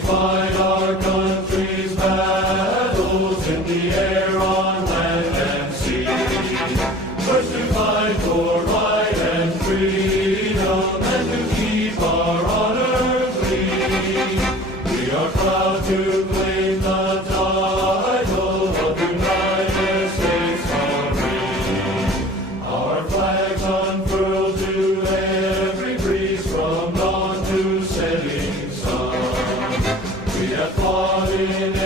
fight our country's battles in the air, on land and sea. First to fight for right and freedom, and to keep our honor clean. We are proud to claim the title of United States Marine. Our flags unfurled to every breeze, from dawn to setting sun. We have fought in